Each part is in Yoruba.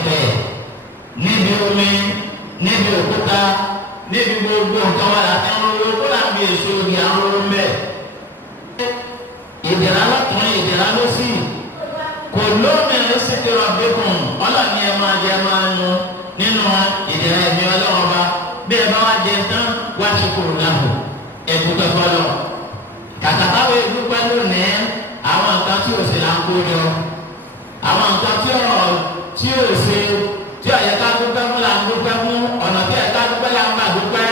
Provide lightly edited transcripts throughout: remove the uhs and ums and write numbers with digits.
ìpẹ́ níbi omi níbi òkúta níbi gbogbo nǹkan wà láti ń ro kó láti èso ní àwọn oró mbẹ́. ìdẹ̀ra lọ́kùnrin ìdẹ̀ra ló sì kò lómìnira síkírọ̀ bíkùn ọlọ́ọ̀ni ẹ máa jẹ máa yan nínú ìdẹ̀ra ẹ̀mí ọlọ́wọ́ bá bí ẹ bá wá jẹ tán wá sí kúrò láàbò ẹ̀dúpẹ́ fọlọ́. kàkà táwọn ẹ̀dúpẹ́ lónìí àwọn nǹkan tí ò sì là ń kó jọ àwọn nǹkan tí ò ṣe tí ọ̀yẹ́ ká dúpẹ́ fún là ń dúpẹ́ fún ọ̀nà tí ẹ̀ka dúpẹ́ là ń gbà dúpẹ́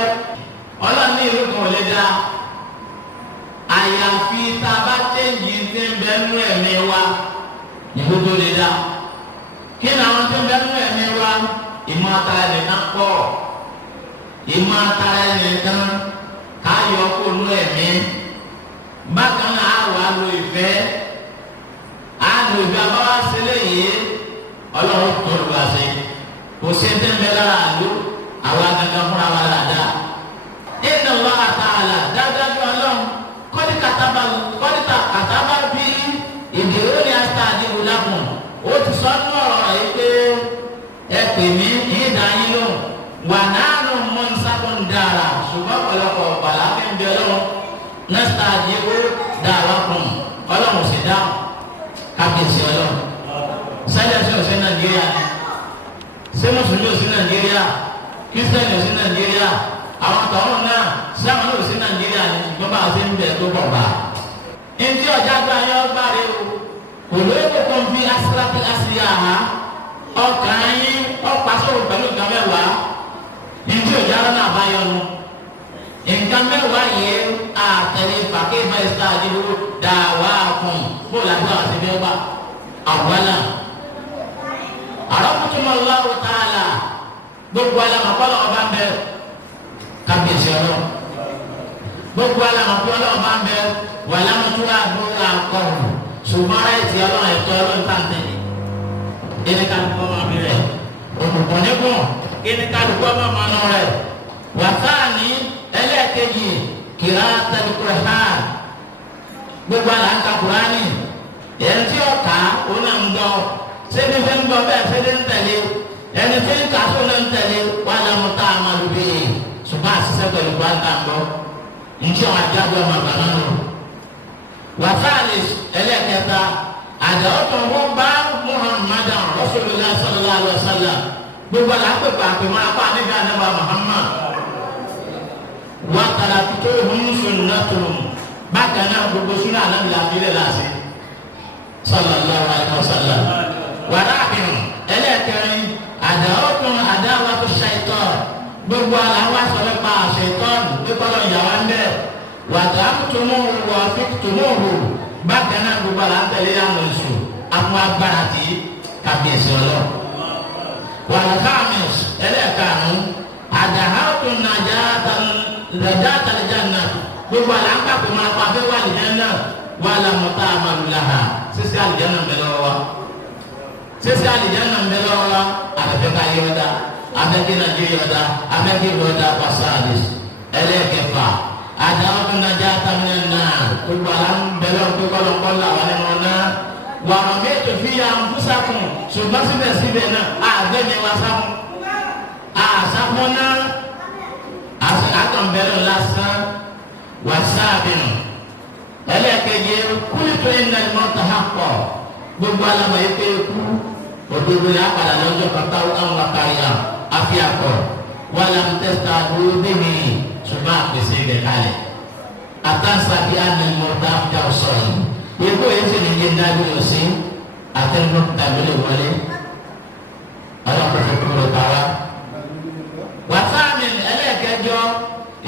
ọlọ́ọ̀ni ìlú kan ò lè dá àyàfi tá a bá tẹ̀yì tí ń bẹ nú ẹ̀mí wa ìlú tó lè dá kí ni àwọn tí ń bẹ nú ẹ̀mí wa ìmọ̀ àtàrà nìkan pọ̀ ìmọ̀ àtàrà nìkan ká yọ kó nú ẹ̀mí bákan náà á wà lo ìfẹ́ á lo ìfẹ́ abáwá sílẹ̀ yìí ọlọ́run tó lù wá sí kò sí ẹni tẹ́ lára àlọ́ àwọn agangan fúnra wa là dá inna Allah ta'ala dáadáa ọlọ́run kọ́ni kàtàbà bí ìdèrò ní ata àdìgbò lápùn ó ti sọ nínú ọ̀rọ̀ yìí pé ẹ pè mí ìdá yín lóhùn wà nánú mọ́nsákùn dára ṣùgbọ́n ọ̀pọ̀lọpọ̀ ọ̀pàlà fi ń bẹ ọlọ́run nẹ́sítà àdìgbò dára kùn ọlọ́run sì dáhùn kábíyèsí ọlọ́run sẹ́lẹ̀ sí òsín Nàìjíríà ṣé mùsùlùmí òsín Nàìjíríà kírísítẹ́nì òsín Nàìjíríà àwọn tọ̀hún náà sáwọn òsín Nàìjíríà ní ìjọba àti ń bẹ̀ tó bọ̀ bá. Ntí ọjà gba yọ ọgbà rẹ o kò lóyún kó n fi asíláàtì àṣìyà ha ọkàn yín ọ̀pásọ̀rọ̀ pẹ̀lú nǹkan mẹ́wàá ntí ọjà náà àbáyọ nu nǹkan mẹ́wàá yìí àtẹ̀lé fàkè fẹ́ẹ́sì àdìrú dàwà kùn bó làbí àwọn àti bẹ́ẹ̀ wá àwọlà Allahu ta'ala gbogbo alamakọlọ ọba ń bẹ kábíyèsí ọlọ́run gbogbo alamakọlọ ọba ń bẹ wàlámùtúrà àbúrò àkọrù ṣùgbọ́n ara ẹ̀tì ọlọ́run ẹ̀tọ́ ọlọ́run tàǹtẹ̀lẹ̀ kíni kálukú ọmọ mi rẹ̀ òkùnkùn nígùn kíni kálukú ọmọ mọ́nú rẹ̀ wàtáàní ẹlẹ́ẹ̀kejì kìlá tẹ̀lifùrẹ̀ hàn gbogbo àlàǹkà kùránì ẹni tí ó kà ó náà ń gbọ́ sẹ́ni fẹ́ ń gbọ́ bẹ́ẹ̀ sẹ́ni ń tẹ̀lé ẹni fẹ́ ń kà tó náà ń tẹ̀lé wàlámùtá àmàlùbí ṣùgbọ́n àṣìṣe pẹ̀lú kùránì gbọ́ njẹ́ wọn ajábọ̀ ọmọ àgbà náà nù. wàtáàlì ẹlẹ́ẹ̀kẹta àdáwọ̀tò wọn bá Muhammadan Rasulullah sallallahu alaihi wasallam gbogbo àlàpẹ̀ pàpẹ̀ máa pa níbi ànábà Muhammad wàtàlà tó hun sunnatuhum bákan náà gbogbo súnà ànábì làbílẹ̀ láti sallallahu alaihi wasallam. wàláàbìn ẹlẹ́ẹ̀kẹrin àdáwọ̀tò àdáwọ̀tò ṣaitan gbogbo àlàwọ̀ sọ̀rọ̀ pa ṣaitan gbẹ́kọ̀lọ̀ ìyàwó ń bẹ̀ wàtà tumuhu wà fi tumuhu bákan náà gbogbo àlà ń tẹ̀lé àwọn èso àwọn agbára tí kábíyèsí ọlọ́. wàlúkàmìs ẹlẹ́ẹ̀karùn-ún àdáhàtò nàjàtà lẹ́jànà gbogbo àlà ń kàpé máa pa fẹ́ wà lẹ́jànà wà lámùtá àmàlùláhà sísí àlìjánà ń bẹ lọ́wọ́ wa sísí àlìjánà ń bẹ lọ́wọ́ wa àtẹ̀fẹ́ ká yọ ọ́dá abẹ́kí nàìjíríà ọ̀dá abẹ́kí ìrọ̀dá pàṣáàdì ẹlẹ́ẹ̀kẹfà àdáwọ̀ tó nàjà tàmínà náà gbogbo àlámbẹ́lẹ́ ọ̀pẹ́kọ́lọ́kọ́lá wà nínú náà wàrà mẹ́tò fi yà ń fúsàkùn ṣùgbọ́n síbẹ̀síbẹ̀ náà àgbẹ̀ni wa sáfún àsáfún náà àtọ̀nbẹ̀rẹ̀ lásán wà sáàbìnú ẹlẹ́ẹ̀kẹjẹ kúlìtò iná ìmọ̀ta hàpọ̀ gbogbo alámọ̀ yìí pé kú òdodo yà padà lọ́jọ́ kọ́tà àwọn akáyà afiakọ wàlá tẹsítà dúró bíbí ṣùgbọ́n àpèsè ibẹ̀ kalẹ̀ àtàǹsà bí àná ìmọ̀ta àfíà ọ̀sọ̀ yìí yẹ kó yẹ ti nìyẹn dábì òsì àtẹnudọ́ tàbí lè wọlé ọlọ́pàá kúrò bàrà. wàtáàmì ẹlẹ́ẹ̀kẹjọ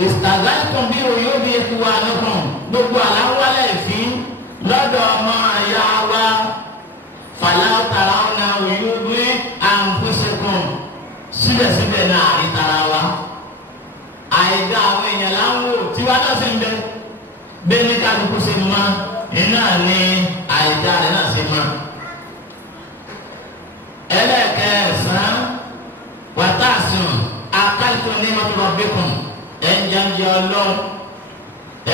ìsìtàgàtàn bí òyò bí eku wa nìkan gbogbo àláwálẹ̀ ìfín lọ́dọ̀ ọmọ àyà wa fàlàwọ̀ tàrà ọ̀nà òyò gbé àǹfọ̀ṣẹ̀kùn síbẹ̀síbẹ̀ náà àríntara wa àìdá àwọn èèyàn láwọ̀ tiwa náà sì ń bẹ bẹ́ẹ̀ ní kálukú ṣe mọ́ iná ní àìdá rẹ̀ náà ṣe mọ́. ẹlẹ́ẹ̀kẹsàn-án wàtásùn akálùkù ní mọ́tò bíkùn ẹ̀ ń jẹ́njẹ́ ọlọ́run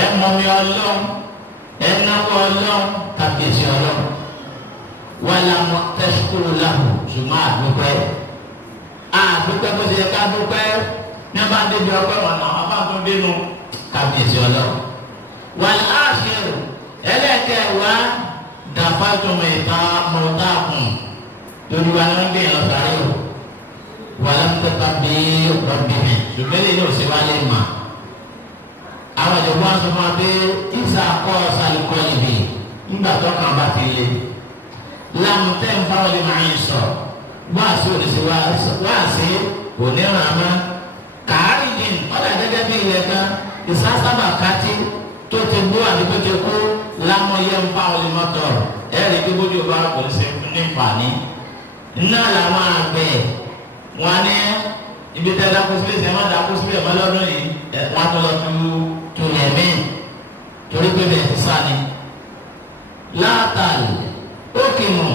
ẹ̀ mọ́mí ọlọ́run ẹ̀ náwó ọlọ́run kàbíyèsí ọlọ́run wàlà mọ̀ tẹ́sítúrò làwọn ṣùgbọ́n àdúpẹ́ àdúpẹ́ bó ṣe yẹ ká dúpẹ́ ní abá débi ọpẹ́ wọn náà abá tó dénú kábíyèsí ọlọ́run wàlà àṣẹrò ẹlẹ́kẹ̀wá dàfàtúmọ̀ ìtàn mọ̀tàkùn torí wa náà ń gbé yẹn sáré o wàlà mọ̀tàkùn bí ọ̀bìnrin ṣùgbọ́n èyí ò sí wálé mà àwọn ìjọba sọ fún wa pé ìsà kọ́ sálùkọ́ ìbí nígbà tó kàn bá ti lé láàmú tẹ́ ń bá wọlé máa ń sọ wáàsí òdìsí wáàsí onírànmá kàárì yìí ọ̀dà gẹ́gẹ́ bí ilẹ̀ kan ìsásábà kátí tó ti gbó àdúgbò ti kú lámọ̀yẹ́ ń bá wọlé mọ́tọ̀ ẹ̀rí tí bójú bá kò sí ní ìfàní. iná làwọn àgbẹ̀ wọn ní ibi tẹ́ dákú sílẹ̀ sẹ́ wọ́n dákú sílẹ̀ mọ́ lọ́dún yìí wọ́n tó lọ tu yẹ̀mí torí pé bẹ́ẹ̀ ti sá ni. látàlí ókè mọ̀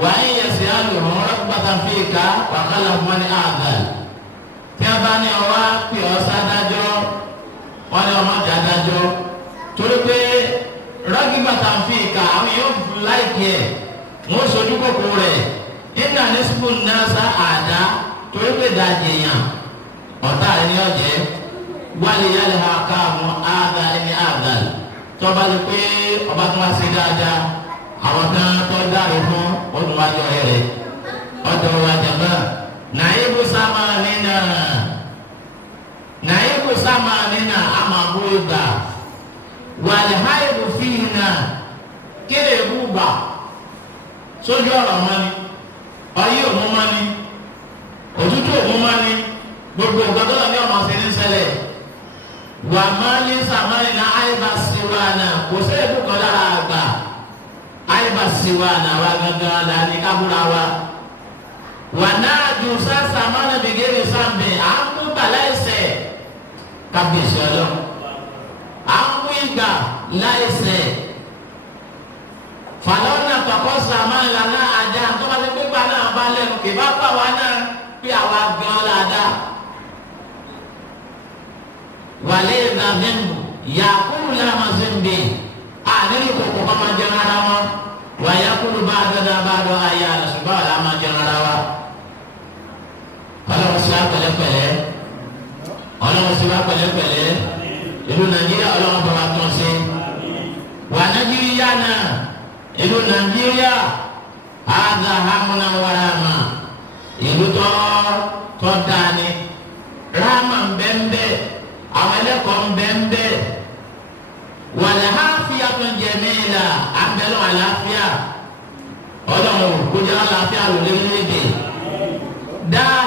wàá yẹ sí àlùmọ́ rẹ́pàtà fi ká wàhálà fún wọn ní àgàl tí a bá ní ọwọ́ pè ọ́ sádájọ́ wọn ní ọmọ jà dájọ́ torí pé rẹ́pàtà fi ká àwọn yóò láìpẹ́ ẹ̀ wọ́n sojú kòkó rẹ̀ nígbà ní sùkúl náà sá àdá torí pé dàjẹ́ yàn ọ̀tá ẹni ọ̀jẹ́ wálé yálé ha ká àwọn àgà ẹni àgàl tọ́ba lè pé ọba tó wá sí dáadáa àwọn kan tó dáre fún olùwájú rẹ̀ ọ̀dọ̀ wájà náà nàìbù sámà nínà àmàbù ìgbà wàlẹ̀ háìbù fìhìnà kéde ìbúgbà sójú ọ̀rọ̀ mọ́ni ọyí òun mọ́ni òtútù òun mọ́ni gbogbo nǹkan tó lọ ní ọmọ sí ní ṣẹlẹ̀ wà máa ní sàmánì náà àìbá síwá náà kò sí èkó kan lára àgbà àìbá síwá náà wà gángan láàní kábúra wa wà náà ju sàmánì bìgẹ́rì sàmbì à ń mú bàlá ẹsẹ̀ kábíyèsí ọlọ́ à ń mú ìgbà láìsẹ̀ fàlọ́nà tọkọ sàmánì lànà àjà tó bá ti pípa náà bá lẹ́nu kì bá pa wá náà pé àwa gan ládàá. Wàlẹ́ ìdàgbẹ́nu yakulu lama zembe àdéhùn kòkò kọ́ máa jẹun ara wọn wà yakulu bá dada bá dọ̀ ayé ara ṣùgbọ́n wà láma jẹun ara wa. ọlọ́run sí wa pẹ̀lẹ́pẹ̀lẹ́ ọlọ́run sí wa pẹ̀lẹ́pẹ̀lẹ́ ìlú Nàìjíríà ọlọ́run bá wa tán sí. wà Nàìjíríà náà ìlú Nàìjíríà àdá hamuna wàràmà ìlú tó dání rámà bẹ́ẹ̀ àwọn ẹlẹ́kọ̀ọ́ ń bẹ́ẹ̀ wàlẹ̀ háfíà tó ń jẹ mẹ́ẹ̀lá abẹ́lọ́ àlàáfíà ọlọ́run kò jẹ́ àlàáfíà lórílẹ̀-èdè dáa